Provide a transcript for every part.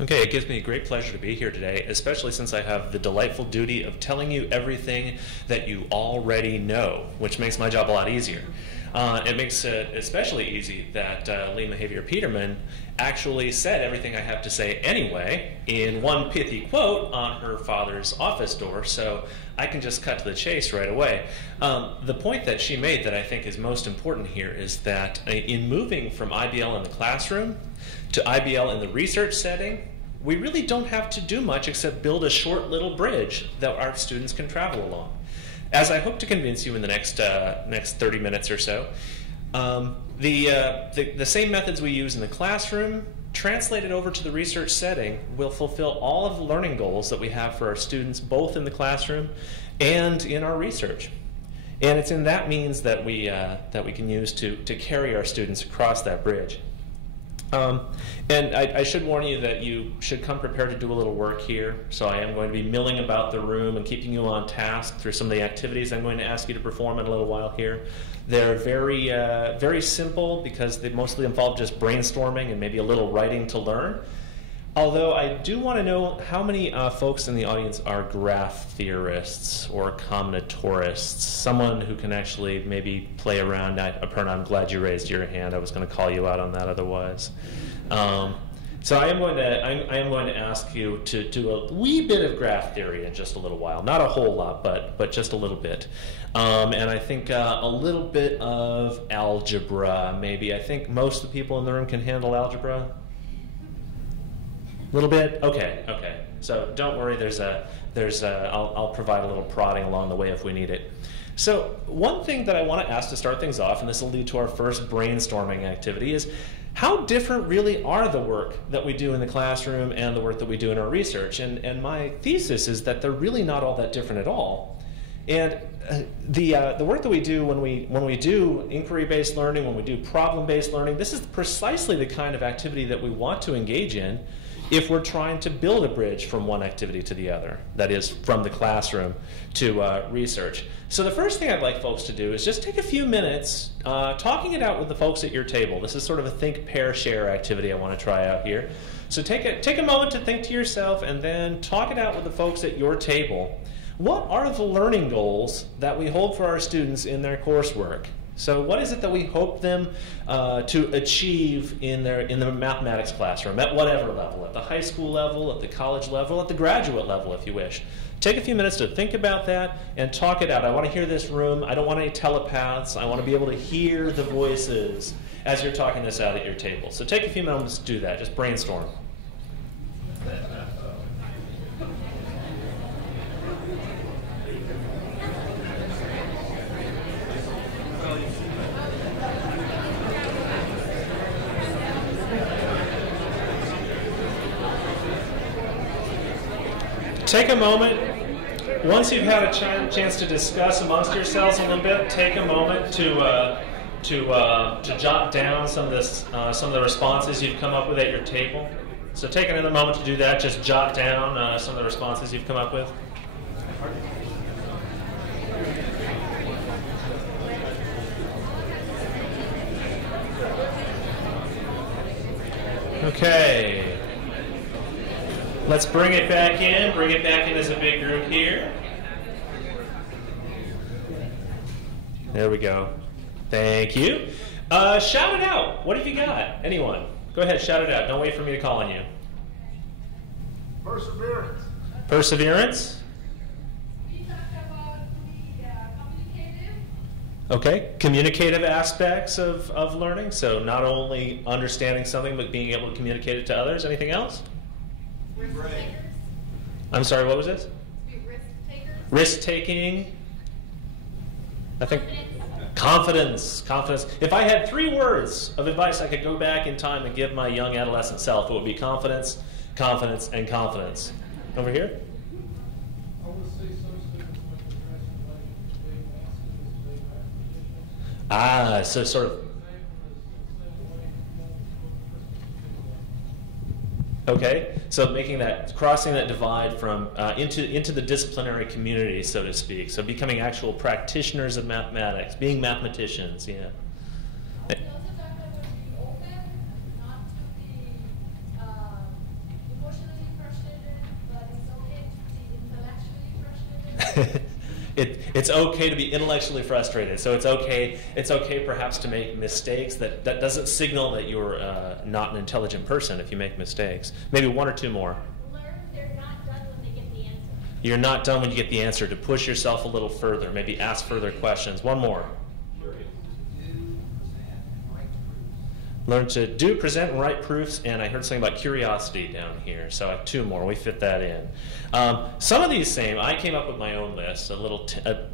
Okay, it gives me a great pleasure to be here today, especially since I have the delightful duty of telling you everything that you already know, which makes my job a lot easier. It makes it especially easy that Lee Mahavier Peterman actually said everything I have to say anyway in one pithy quote on her father's office door, so I can just cut to the chase right away. The point that she made that I think is most important here is that in moving from IBL in the classroom to IBL in the research setting, we really don't have to do much except build a short little bridge that our students can travel along. As I hope to convince you in the next 30 minutes or so, the same methods we use in the classroom, translated over to the research setting, will fulfill all of the learning goals that we have for our students, both in the classroom and in our research. And it's in that means that we can use to carry our students across that bridge. And I should warn you that you should come prepared to do a little work here. So I am going to be milling about the room and keeping you on task through some of the activities I'm going to ask you to perform in a little while here. They're very simple because they mostly involve just brainstorming and maybe a little writing to learn. Although I do want to know how many folks in the audience are graph theorists or combinatorists, someone who can actually maybe play around. Aparna, I'm glad you raised your hand. I was going to call you out on that otherwise. So I am going to ask you to do a wee bit of graph theory in just a little while. Not a whole lot, but just a little bit. And I think a little bit of algebra, maybe. I think most of the people in the room can handle algebra. A little bit? Okay. So don't worry, I'll provide a little prodding along the way if we need it. So one thing that I want to ask to start things off, and this will lead to our first brainstorming activity, is how different really are the work that we do in the classroom and the work that we do in our research? And my thesis is that they're really not all that different at all. And the work that we do when we do inquiry-based learning, when we do problem-based learning, this is precisely the kind of activity that we want to engage in if we're trying to build a bridge from one activity to the other, that is, from the classroom to research. So the first thing I'd like folks to do is just take a few minutes talking it out with the folks at your table. This is sort of a think, pair, share activity I want to try out here. So take a moment to think to yourself and then talk it out with the folks at your table. What are the learning goals that we hold for our students in their coursework? So what is it that we hope them to achieve in the mathematics classroom, at whatever level, at the high school level, at the college level, at the graduate level, if you wish. Take a few minutes to think about that and talk it out. I want to hear this room. I don't want any telepaths. I want to be able to hear the voices as you're talking this out at your table. So take a few moments to do that. Just brainstorm. Take a moment, once you've had a chance to discuss amongst yourselves a little bit, take a moment to jot down some of the responses you've come up with at your table. So take another moment to do that, just jot down some of the responses you've come up with. Okay. Let's bring it back in as a big group here. There we go. Thank you. Shout it out. What have you got? Anyone? Go ahead, shout it out. Don't wait for me to call on you. Perseverance. Perseverance? We talked about the communicative. Okay. Communicative aspects of learning. So not only understanding something, but being able to communicate it to others. Anything else? Risk takers. I'm sorry, what was this? Risk takers. Risk taking. I think confidence. If I had 3 words of advice I could go back in time and give my young adolescent self, it would be confidence, confidence, and confidence. Over here? I would say some students might progress in life to being maths, being mathematicians. Ah, so sort of. Okay, so crossing that divide from into the disciplinary community, so to speak. So becoming actual practitioners of mathematics, being mathematicians. Yeah. We also talked about being open, not to be It's okay to be intellectually frustrated. So it's okay perhaps to make mistakes. That doesn't signal that you're not an intelligent person if you make mistakes. Maybe one or two more. Learn they're not done when they get the answer. You're not done when you get the answer. To push yourself a little further. Maybe ask further questions. One more. Learn to do, present, and write proofs, and I heard something about curiosity down here, so I have two more. We fit that in. Some of these same, I came up with my own list,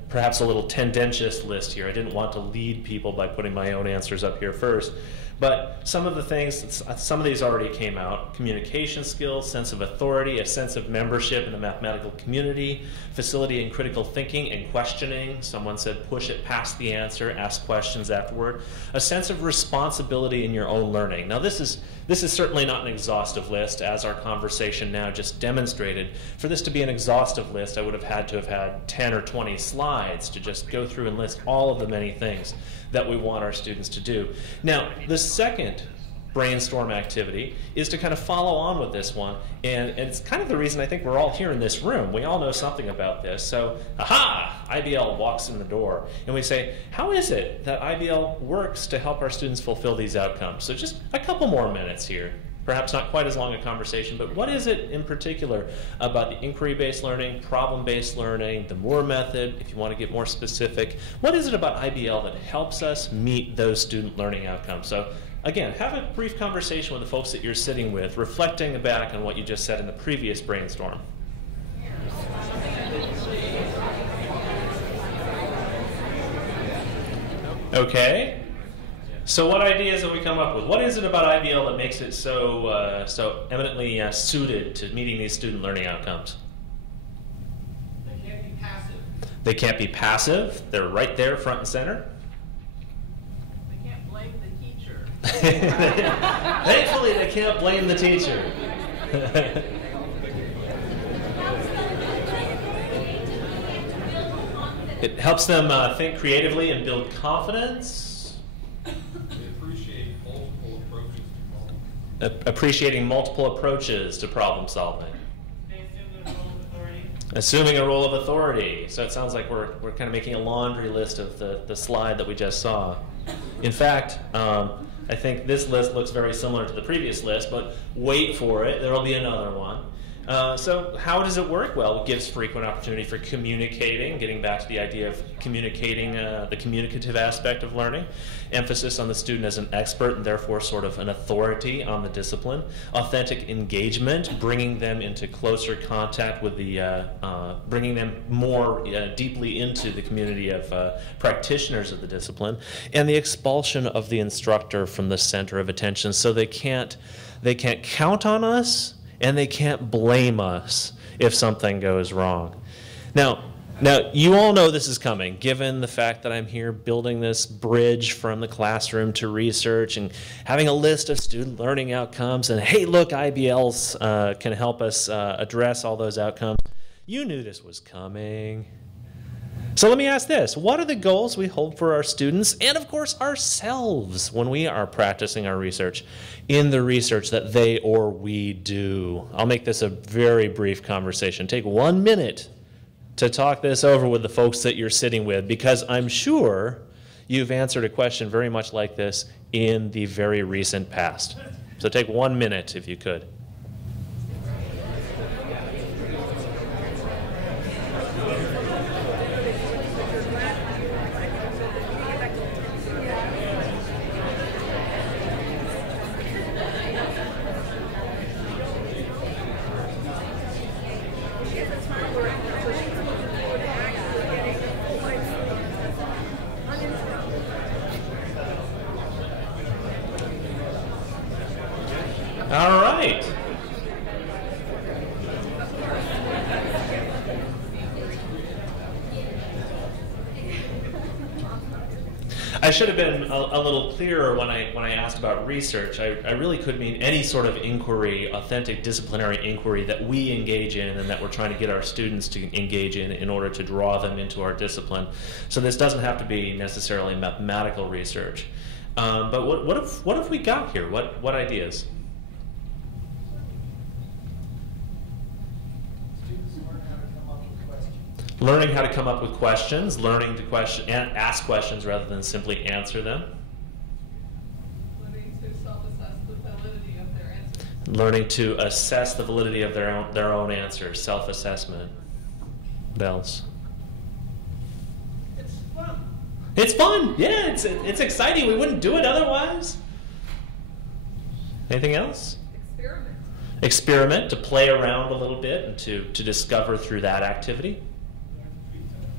perhaps a little tendentious list here. I didn't want to lead people by putting my own answers up here first. But some of the things, some of these already came out. Communication skills, sense of authority, a sense of membership in the mathematical community, facility in critical thinking and questioning. Someone said push it past the answer, ask questions afterward. A sense of responsibility in your own learning. Now this is certainly not an exhaustive list, as our conversation now just demonstrated. For this to be an exhaustive list, I would have had 10 or 20 slides to just go through and list all of the many things that we want our students to do. Now, the second brainstorm activity is to kind of follow on with this one, and it's kind of the reason I think we're all here in this room. We all know something about this. So, aha, IBL walks in the door, and we say, how is it that IBL works to help our students fulfill these outcomes? So just a couple more minutes here. Perhaps not quite as long a conversation, but what is it in particular about the inquiry-based learning, problem-based learning, the Moore method, if you want to get more specific, what is it about IBL that helps us meet those student learning outcomes? So again, have a brief conversation with the folks that you're sitting with, reflecting back on what you just said in the previous brainstorm. Okay. So what ideas have we come up with? What is it about IBL that makes it so eminently suited to meeting these student learning outcomes? They can't be passive. They can't be passive. They're right there, front and center. They can't blame the teacher. Thankfully, they can't blame the teacher. It helps them think creatively and build confidence. Appreciating multiple approaches to problem solving. Assuming a role of authority. So it sounds like we're kind of making a laundry list of the slide that we just saw. In fact, I think this list looks very similar to the previous list, but wait for it, there will be another one. So how does it work? Well, it gives frequent opportunity for communicating, getting back to the idea of communicating, the communicative aspect of learning, emphasis on the student as an expert and therefore sort of an authority on the discipline, authentic engagement, bringing them into closer contact with the, bringing them more deeply into the community of practitioners of the discipline, and the expulsion of the instructor from the center of attention so they can't count on us, and they can't blame us if something goes wrong. Now, you all know this is coming, given the fact that I'm here building this bridge from the classroom to research and having a list of student learning outcomes, and hey, look, IBLs can help us address all those outcomes. You knew this was coming. So let me ask this. What are the goals we hold for our students and, of course, ourselves when we are practicing our research in the research that they or we do? I'll make this a very brief conversation. Take 1 minute to talk this over with the folks that you're sitting with, because I'm sure you've answered a question very much like this in the very recent past. So take 1 minute if you could. All right. I should have been a little clearer when I asked about research. I really could mean any sort of inquiry, authentic disciplinary inquiry that we engage in and that we're trying to get our students to engage in order to draw them into our discipline. So this doesn't have to be necessarily mathematical research. But what have we got here? What ideas? Learning how to come up with questions, learning to ask questions rather than simply answer them. Learning to self-assess the validity of their answers. Learning to assess the validity of their own answers, self-assessment. Bells. It's fun. It's fun. Yeah, it's exciting. We wouldn't do it otherwise. Anything else? Experiment. Experiment, to play around a little bit and to discover through that activity.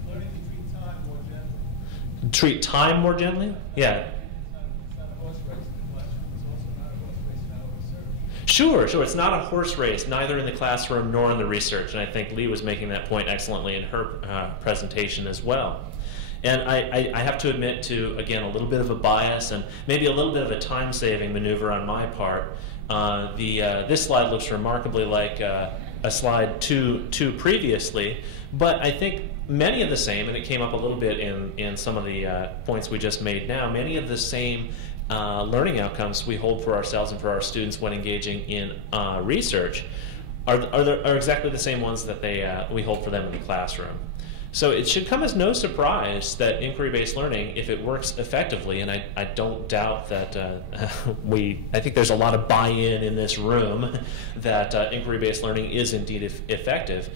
Learning to treat time more gently. Treat time more gently? Yeah. It's not a horse race in the classroom. It's also not a horse race in our research. Sure. It's not a horse race, neither in the classroom nor in the research. And I think Lee was making that point excellently in her presentation as well. And I have to admit to, again, a little bit of a bias and maybe a little bit of a time-saving maneuver on my part. This slide looks remarkably like a slide two previously, but I think many of the same, and it came up a little bit in some of the points we just made now, many of the same learning outcomes we hold for ourselves and for our students when engaging in research are exactly the same ones that we hold for them in the classroom. So it should come as no surprise that inquiry-based learning, if it works effectively, and I don't doubt that I think there's a lot of buy-in in this room that inquiry-based learning is indeed effective.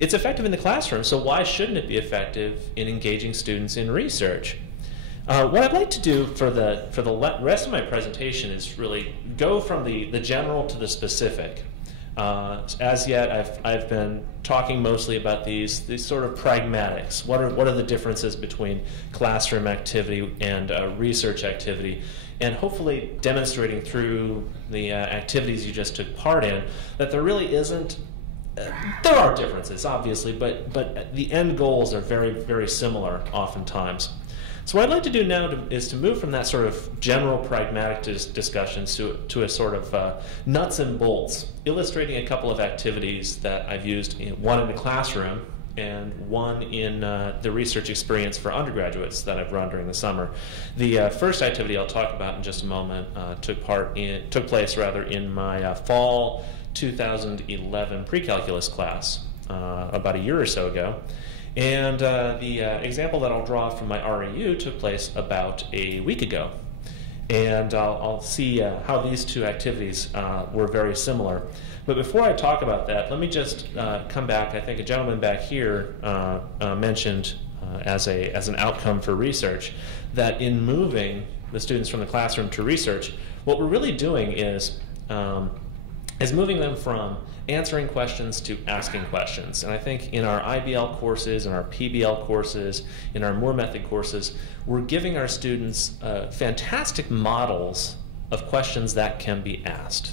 It's effective in the classroom, so why shouldn't it be effective in engaging students in research? What I'd like to do for the rest of my presentation is really go from the general to the specific. As yet, I've been talking mostly about these sort of pragmatics. What are the differences between classroom activity and research activity, and hopefully demonstrating through the activities you just took part in that there really isn't. There are differences, obviously, but the end goals are very, very similar oftentimes. So what I'd like to do now is to move from that sort of general pragmatic discussions to a sort of nuts and bolts, illustrating a couple of activities that I've used, one in the classroom and one in the research experience for undergraduates that I've run during the summer. The first activity I'll talk about in just a moment took place in my fall 2011 Precalculus class about a year or so ago. And the example that I'll draw from my REU took place about a week ago. And I'll see how these two activities were very similar. But before I talk about that, let me just come back. I think a gentleman back here mentioned as an outcome for research that in moving the students from the classroom to research, what we're really doing is moving them from answering questions to asking questions. And I think in our IBL courses, in our PBL courses, in our Moore Method courses, we're giving our students fantastic models of questions that can be asked.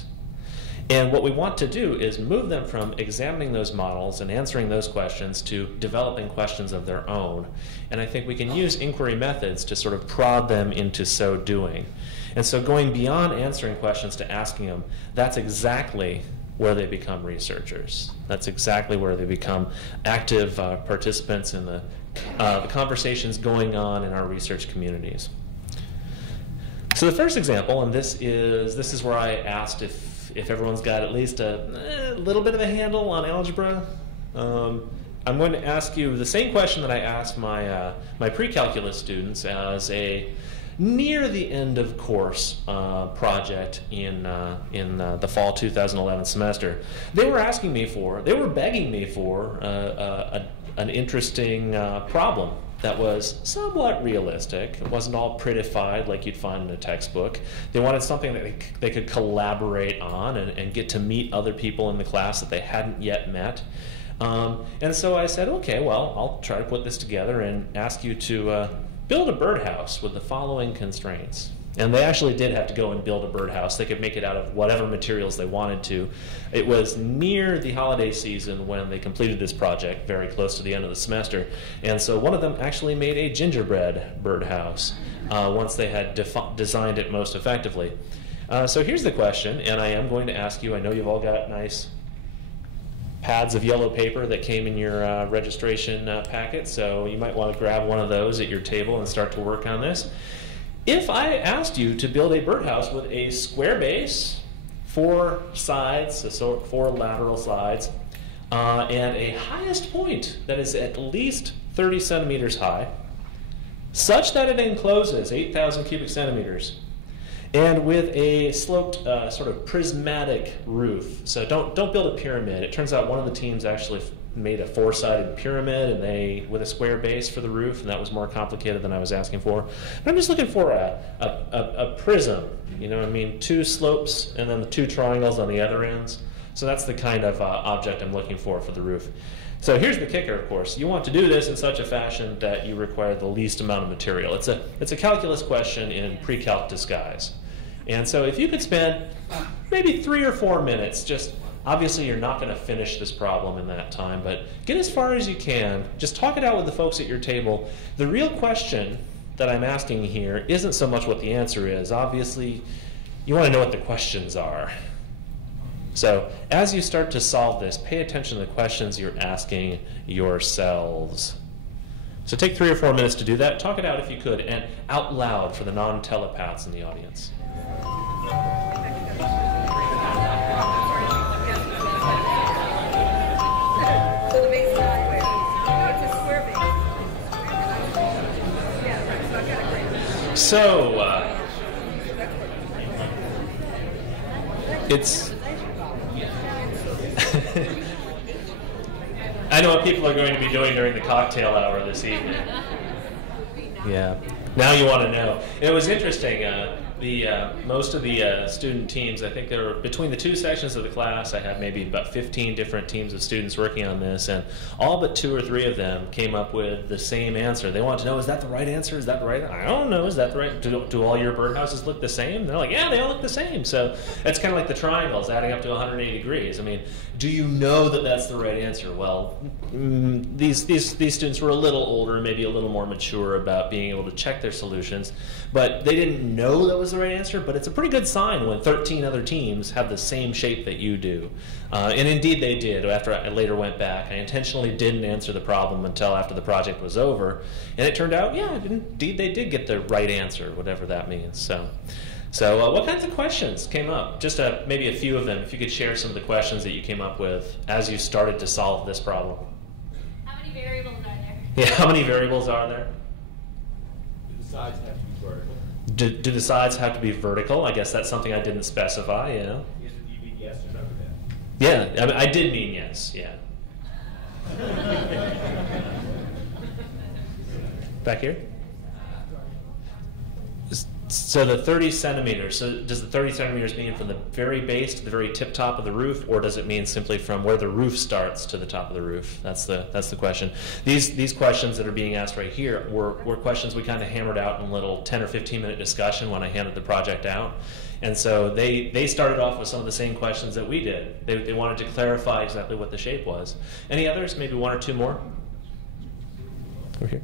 And what we want to do is move them from examining those models and answering those questions to developing questions of their own. And I think we can use inquiry methods to sort of prod them into so doing. And so going beyond answering questions to asking them, that's exactly where they become researchers. That's exactly where they become active participants in the conversations going on in our research communities. So the first example, and this is where I asked if everyone's got at least a little bit of a handle on algebra. I'm going to ask you the same question that I asked my pre-calculus students as a near the end of course project in the fall 2011 semester. They were begging me for an interesting problem that was somewhat realistic. It wasn't all prettified like you'd find in a textbook. They wanted something that they could collaborate on and get to meet other people in the class that they hadn't yet met. And so I said, okay, well, I'll try to put this together and ask you to build a birdhouse with the following constraints. And they actually did have to go and build a birdhouse. They could make it out of whatever materials they wanted to. It was near the holiday season when they completed this project, very close to the end of the semester. And so one of them actually made a gingerbread birdhouse once they had designed it most effectively. So here's the question, and I am going to ask you, I know you've all got nice pads of yellow paper that came in your registration packet, so you might want to grab one of those at your table and start to work on this. If I asked you to build a birdhouse with a square base, 4 sides, so 4 lateral sides, and a highest point that is at least 30 centimeters high, such that it encloses 8,000 cubic centimeters, and with a sloped sort of prismatic roof. So don't build a pyramid. It turns out one of the teams actually made a four-sided pyramid and with a square base for the roof, and that was more complicated than I was asking for. But I'm just looking for a prism. You know what I mean? Two slopes and then the two triangles on the other ends. So that's the kind of object I'm looking for the roof. So here's the kicker, of course. You want to do this in such a fashion that you require the least amount of material. It's a calculus question in pre-calc disguise. And so if you could spend maybe 3 or 4 minutes, just obviously you're not going to finish this problem in that time, but get as far as you can. Just talk it out with the folks at your table. The real question that I'm asking here isn't so much what the answer is. Obviously, you want to know what the questions are. So as you start to solve this, pay attention to the questions you're asking yourselves. So take 3 or 4 minutes to do that. Talk it out if you could, and out loud for the non-telepaths in the audience. So the base is square. It's a square base. Yeah, right. So I've got a great. So it's. I know what people are going to be doing during the cocktail hour this evening. Yeah. Now you want to know. It was interesting. Most of the student teams, I think there were, between the two sections of the class, I had maybe about 15 different teams of students working on this, and all but 2 or 3 of them came up with the same answer. They wanted to know, is that the right answer? Is that the right? I don't know. Is that the right? Do all your birdhouses look the same? They're like, yeah, they all look the same. So it's kind of like the triangles adding up to 180 degrees. I mean, do you know that that's the right answer? Well, these students were a little older, maybe a little more mature about being able to check their solutions, but they didn't know that was the right answer. But it's a pretty good sign when 13 other teams have the same shape that you do. And indeed they did. After I later went back, I intentionally didn't answer the problem until after the project was over, and it turned out, yeah, indeed they did get the right answer, whatever that means. So what kinds of questions came up? Just maybe a few of them, if you could share some of the questions that you came up with as you started to solve this problem. How many variables are there? Yeah, how many variables are there? Do the sides have to be vertical? Do the sides have to be vertical? I guess that's something I didn't specify, yeah. Do you mean yes or no to that? Yeah, I mean, I did mean yes, yeah. Back here? So the 30 centimeters, so does the 30 centimeters mean from the very base to the very tip top of the roof, or does it mean simply from where the roof starts to the top of the roof? That's the question. These questions that are being asked right here were questions we kind of hammered out in a little 10 or 15 minute discussion when I handed the project out. And so they started off with some of the same questions that we did. They wanted to clarify exactly what the shape was. Any others? Maybe 1 or 2 more? Over here.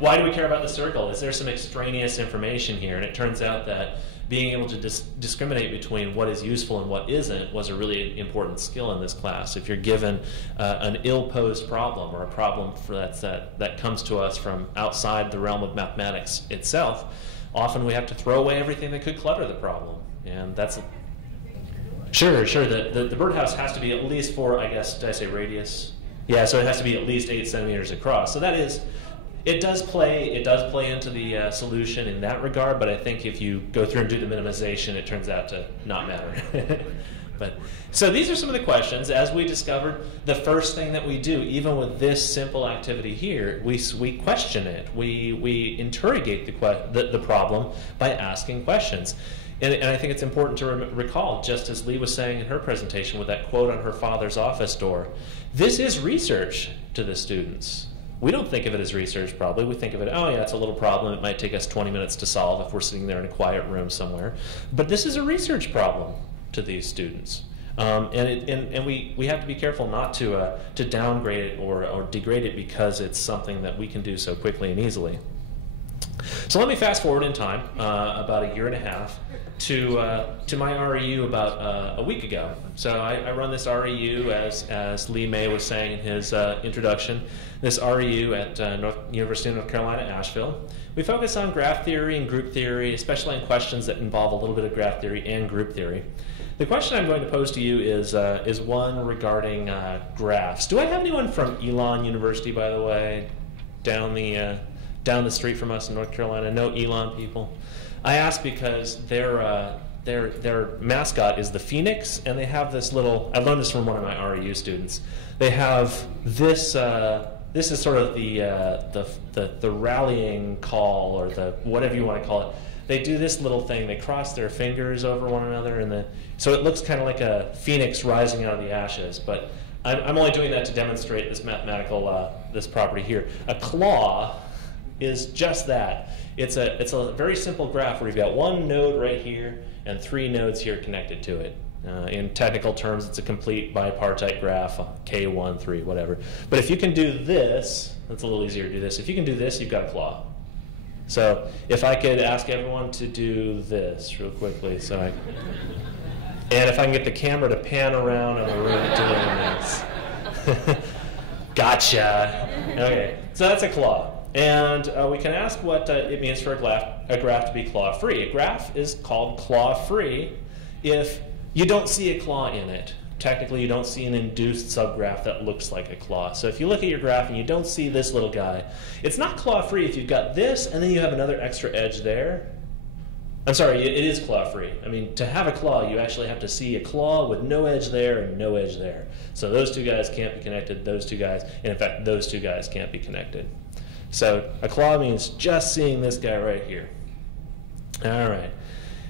Why do we care about the circle? Is there some extraneous information here? And it turns out that being able to discriminate between what is useful and what isn't was a really important skill in this class. If you're given an ill-posed problem or a problem that comes to us from outside the realm of mathematics itself, often we have to throw away everything that could clutter the problem. And that's sure. The birdhouse has to be at least 4, I guess, did I say radius? Yeah, so it has to be at least 8 centimeters across. So that is, it does play into the solution in that regard, but I think if you go through and do the minimization, it turns out to not matter. So these are some of the questions. As we discovered, the first thing that we do, even with this simple activity here, we question it. We interrogate the problem by asking questions. And I think it's important to recall, just as Lee was saying in her presentation with that quote on her father's office door, this is research to the students. We don't think of it as research, probably. We think of it, oh yeah, it's a little problem. It might take us 20 minutes to solve if we're sitting there in a quiet room somewhere. But this is a research problem to these students. And we have to be careful not to downgrade it or degrade it because it's something that we can do so quickly and easily. So let me fast forward in time, about 1.5 years, to my REU about a week ago. So I run this REU, as Lee May was saying in his introduction, this REU at University of North Carolina, Asheville. We focus on graph theory and group theory, especially on questions that involve a little bit of graph theory and group theory. The question I'm going to pose to you is one regarding graphs. Do I have anyone from Elon University, by the way, down the street from us in North Carolina? No Elon people? I ask because their mascot is the Phoenix, and they have this little. I learned this from one of my REU students. They have this. This is sort of the rallying call, or the whatever you want to call it. They do this little thing. They cross their fingers over one another, and so it looks kind of like a phoenix rising out of the ashes. But I'm only doing that to demonstrate this mathematical this property here. A claw is just that. It's a very simple graph where you've got one node right here and 3 nodes here connected to it. In technical terms, it's a complete bipartite graph, K1, 3, whatever. But if you can do this, it's a little easier to do this. If you can do this, you've got a claw. So if I could ask everyone to do this real quickly, and if I can get the camera to pan around in the room doing this. Gotcha. Okay, so that's a claw. And we can ask what it means for a graph to be claw-free. A graph is called claw-free if you don't see a claw in it. Technically, you don't see an induced subgraph that looks like a claw. So if you look at your graph and you don't see this little guy, it's not claw-free if you've got this and then you have another extra edge there. I'm sorry, it is claw-free. I mean, to have a claw, you actually have to see a claw with no edge there and no edge there. So those 2 guys can't be connected, those 2 guys, and in fact, those 2 guys can't be connected. So a claw means just seeing this guy right here. All right.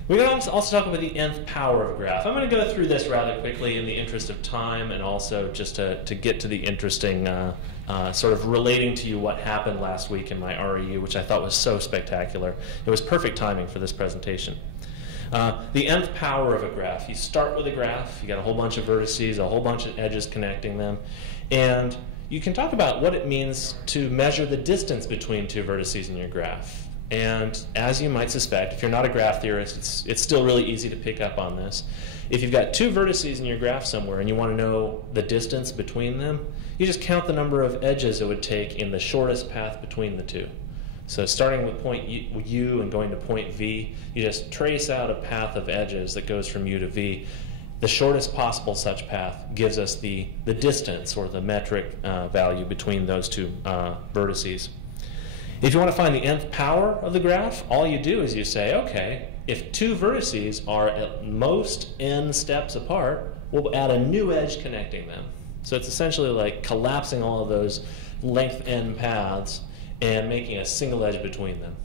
We're going to also talk about the nth power of a graph. I'm going to go through this rather quickly in the interest of time, and also just to get to the interesting sort of relating to you what happened last week in my REU, which I thought was so spectacular. It was perfect timing for this presentation. The nth power of a graph. You start with a graph. You got a whole bunch of vertices, a whole bunch of edges connecting them, and you can talk about what it means to measure the distance between 2 vertices in your graph. And as you might suspect, if you're not a graph theorist, it's still really easy to pick up on this. If you've got 2 vertices in your graph somewhere and you want to know the distance between them, you just count the number of edges it would take in the shortest path between the 2. So starting with point U and going to point V, you just trace out a path of edges that goes from U to V. The shortest possible such path gives us the distance, or the metric value between those 2 vertices. If you want to find the nth power of the graph, all you do is you say, okay, if 2 vertices are at most n steps apart, we'll add a new edge connecting them. So it's essentially like collapsing all of those length n paths and making a single edge between them.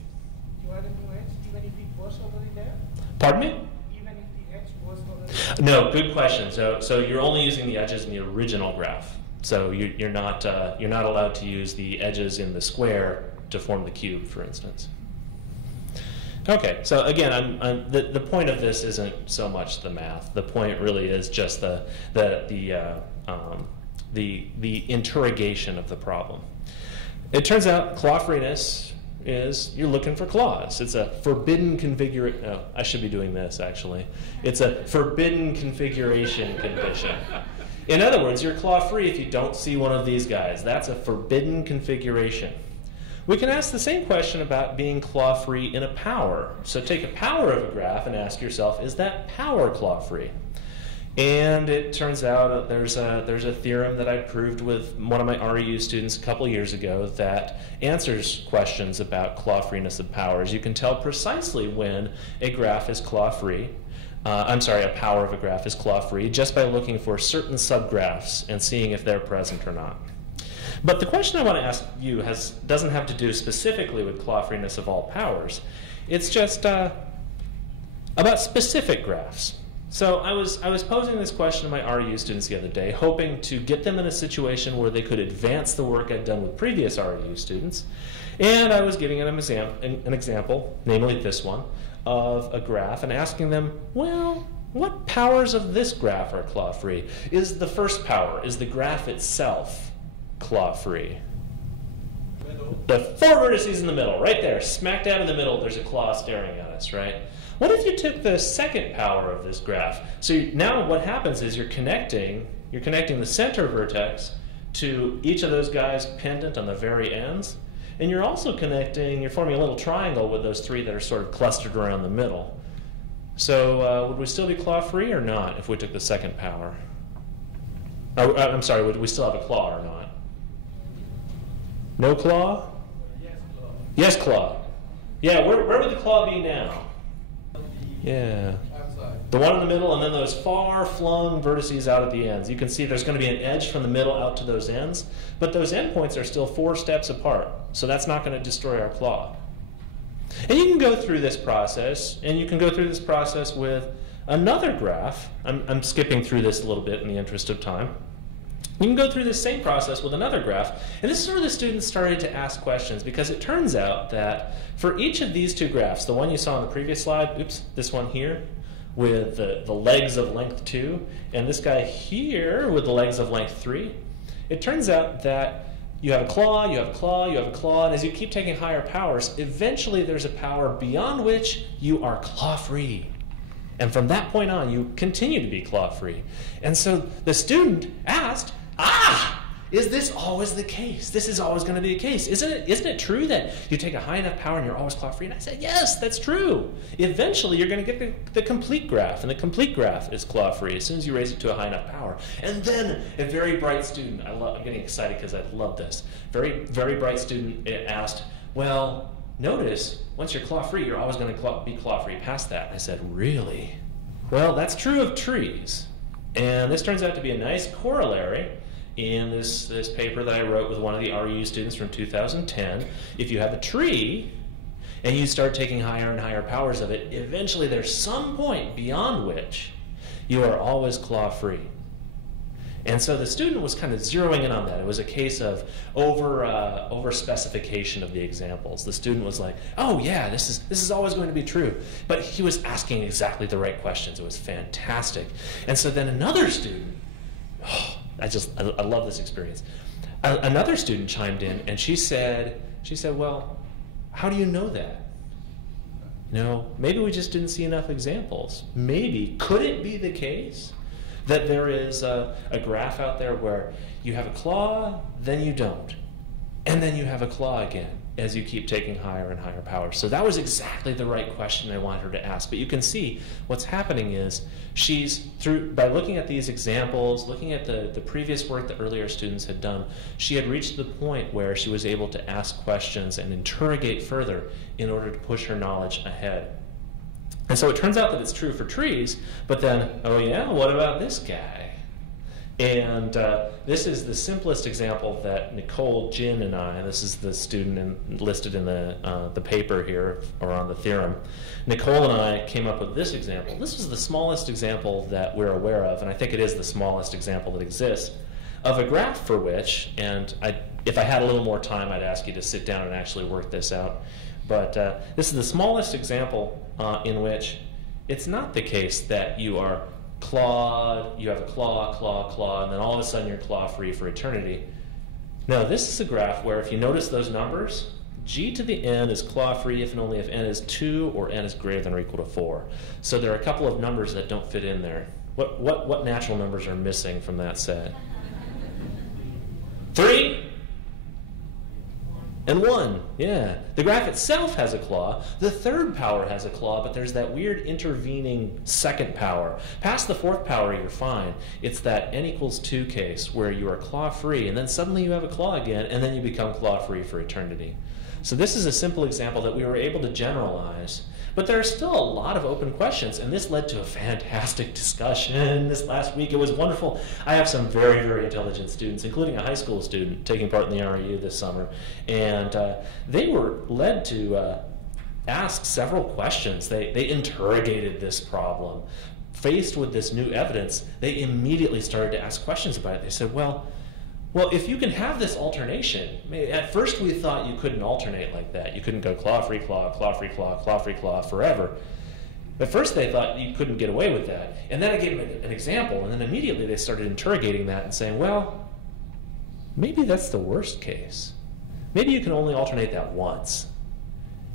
You add a new edge even if it was already there? Pardon me? Even if the edge was already there? No, good question. So you're only using the edges in the original graph. So you're not allowed to use the edges in the square to form the cube, for instance. Okay, so again, the point of this isn't so much the math. The point really is just the interrogation of the problem. It turns out claw-freeness is you're looking for claws. It's a forbidden configuration. Oh, I should be doing this, actually. It's a forbidden configuration condition. In other words, you're claw-free if you don't see one of these guys. That's a forbidden configuration. We can ask the same question about being claw-free in a power. So take a power of a graph and ask yourself, is that power claw-free? And it turns out there's a theorem that I proved with one of my REU students a couple years ago that answers questions about claw-freeness of powers. You can tell precisely when a graph is claw-free. A power of a graph is claw-free just by looking for certain subgraphs and seeing if they're present or not. But the question I want to ask you doesn't have to do specifically with claw-freeness of all powers. It's just about specific graphs. So I was posing this question to my REU students the other day, hoping to get them in a situation where they could advance the work I'd done with previous REU students. And I was giving them an example, namely this one, of a graph, and asking them, well, what powers of this graph are claw-free? Is the first power, is the graph itself claw-free? The 4 vertices in the middle, right there, smack dab in the middle, there's a claw staring at us, right? What if you took the second power of this graph? So now what happens is you're connecting the center vertex to each of those guys pendant on the very ends, and you're also forming a little triangle with those 3 that are sort of clustered around the middle. So would we still be claw-free or not if we took the second power? Oh, I'm sorry, would we still have a claw or not? No claw? Yes, claw. Yeah, where would the claw be now? Yeah. The one in the middle, and then those far-flung vertices out at the ends. You can see there's going to be an edge from the middle out to those ends, but those endpoints are still 4 steps apart, so that's not going to destroy our claw. And you can go through this process, and you can go through this process with another graph. I'm skipping through this a little bit in the interest of time. You can go through this same process with another graph, and this is where the students started to ask questions, because it turns out that for each of these two graphs, the one you saw on the previous slide, oops, this one here, with the legs of length 2, and this guy here with the legs of length 3, it turns out that you have a claw, you have a claw, you have a claw, and as you keep taking higher powers, eventually there's a power beyond which you are claw-free. And from that point on, you continue to be claw-free. And so the student asked, is this always the case? This is always going to be the case. Isn't it true that you take a high enough power and you're always claw-free? And I said, yes, that's true. Eventually, you're going to get the complete graph, and the complete graph is claw-free as soon as you raise it to a high enough power. And then a very bright student, I'm getting excited because I love this, very, very bright student asked, well, notice, once you're claw-free, you're always going to be claw-free past that. And I said, really? Well, that's true of trees. And this turns out to be a nice corollary in this paper that I wrote with one of the RU students from 2010. If you have a tree and you start taking higher and higher powers of it, eventually there's some point beyond which you are always claw-free. And so the student was kind of zeroing in on that. It was a case of over specification of the examples. The student was like, oh yeah, this is always going to be true. But he was asking exactly the right questions. It was fantastic. And so then another student, I love this experience. Another student chimed in, and she said, well, how do you know that? You know, maybe we just didn't see enough examples. Maybe, could it be the case that there is a graph out there where you have a claw, then you don't, and then you have a claw again as you keep taking higher and higher powers? So that was exactly the right question I wanted her to ask. But you can see what's happening is by looking at these examples, looking at the previous work that earlier students had done, she had reached the point where she was able to ask questions and interrogate further in order to push her knowledge ahead. And so it turns out that it's true for trees, but then, oh yeah, what about this guy? And this is the simplest example that Nicole, Jin, and I, this is the student listed in the paper here, or on the theorem, Nicole and I came up with this example. This is the smallest example that we're aware of, and I think it is the smallest example that exists, of a graph for which, and if I had a little more time, I'd ask you to sit down and actually work this out. But this is the smallest example in which it's not the case that you are clawed, you have a claw, and then all of a sudden you're claw-free for eternity. No, this is a graph where if you notice those numbers, g to the n is claw-free if and only if n is 2 or n is greater than or equal to 4. So there are a couple of numbers that don't fit in there. What natural numbers are missing from that set? 3 and 1, yeah. The graph itself has a claw. The third power has a claw, but there's that weird intervening second power. Past the fourth power, you're fine. It's that n equals 2 case where you are claw-free, and then suddenly you have a claw again, and then you become claw-free for eternity. So this is a simple example that we were able to generalize. But there are still a lot of open questions, and this led to a fantastic discussion this last week. It was wonderful. I have some very, very intelligent students, including a high school student taking part in the REU this summer, and they were led to ask several questions. They interrogated this problem. Faced with this new evidence, they immediately started to ask questions about it. They said, well, if you can have this alternation, at first we thought you couldn't alternate like that. You couldn't go claw-free claw, claw-free claw, claw-free claw forever. At first they thought you couldn't get away with that. And then I gave them an example, and then immediately they started interrogating that and saying, well, maybe that's the worst case. Maybe you can only alternate that once,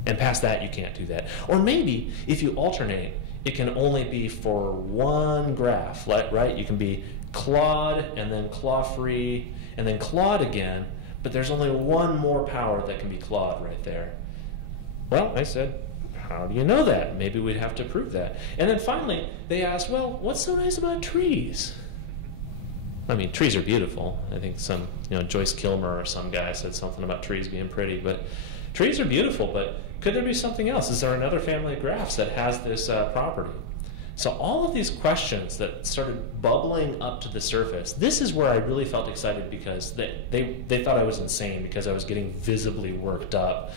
and past that you can't do that. Or maybe if you alternate, it can only be for one graph, right? You can be clawed, and then claw-free, and then clawed again, but there's only one more power that can be clawed right there. Well, I said, how do you know that? Maybe we'd have to prove that. And then finally, they asked, well, what's so nice about trees? I mean, trees are beautiful. I think some, Joyce Kilmer or some guy said something about trees being pretty, but trees are beautiful, but could there be something else? Is there another family of graphs that has this property? So all of these questions that started bubbling up to the surface, this is where I really felt excited because they thought I was insane because I was getting visibly worked up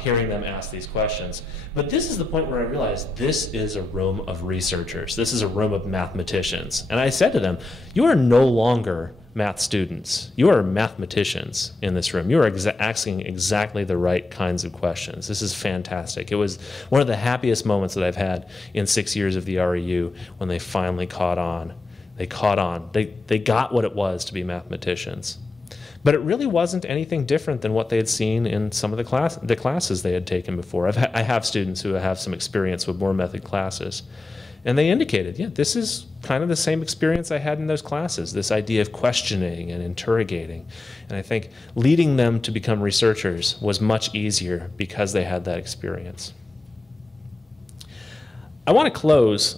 hearing them ask these questions. But this is the point where I realized this is a room of researchers. This is a room of mathematicians. And I said to them, you are no longer math students. You are mathematicians in this room. You are asking exactly the right kinds of questions. This is fantastic. It was one of the happiest moments that I've had in 6 years of the REU when they finally caught on. They caught on. They got what it was to be mathematicians. But it really wasn't anything different than what they had seen in some of the classes they had taken before. I have students who have some experience with more method classes. And they indicated, yeah, this is kind of the same experience I had in those classes, this idea of questioning and interrogating. And I think leading them to become researchers was much easier because they had that experience. I want to close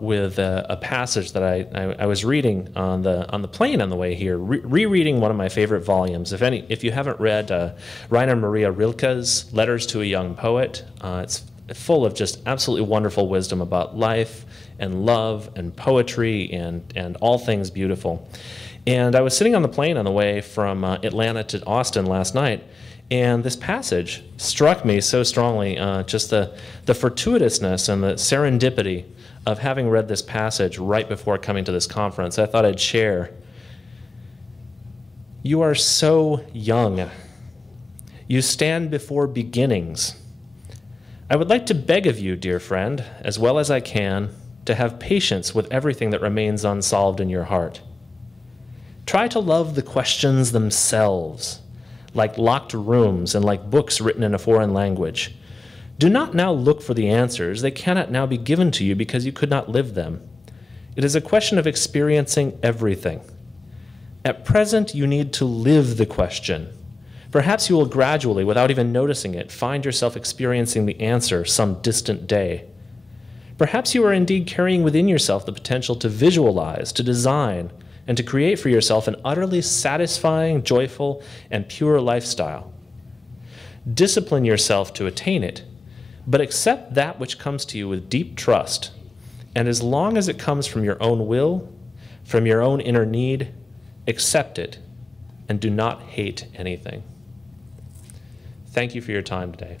with a passage that I was reading on the plane on the way here, rereading one of my favorite volumes. If you haven't read Rainer Maria Rilke's Letters to a Young Poet, it's full of just absolutely wonderful wisdom about life and love and poetry and all things beautiful. And I was sitting on the plane on the way from Atlanta to Austin last night, and this passage struck me so strongly, just the fortuitousness and the serendipity of having read this passage right before coming to this conference. I thought I'd share. You are so young. You stand before beginnings. I would like to beg of you, dear friend, as well as I can, to have patience with everything that remains unsolved in your heart. Try to love the questions themselves, like locked rooms and like books written in a foreign language. Do not now look for the answers. They cannot now be given to you because you could not live them. It is a question of experiencing everything. At present, you need to live the question. Perhaps you will gradually, without even noticing it, find yourself experiencing the answer some distant day. Perhaps you are indeed carrying within yourself the potential to visualize, to design, and to create for yourself an utterly satisfying, joyful, and pure lifestyle. Discipline yourself to attain it, but accept that which comes to you with deep trust, and as long as it comes from your own will, from your own inner need, accept it, and do not hate anything. Thank you for your time today.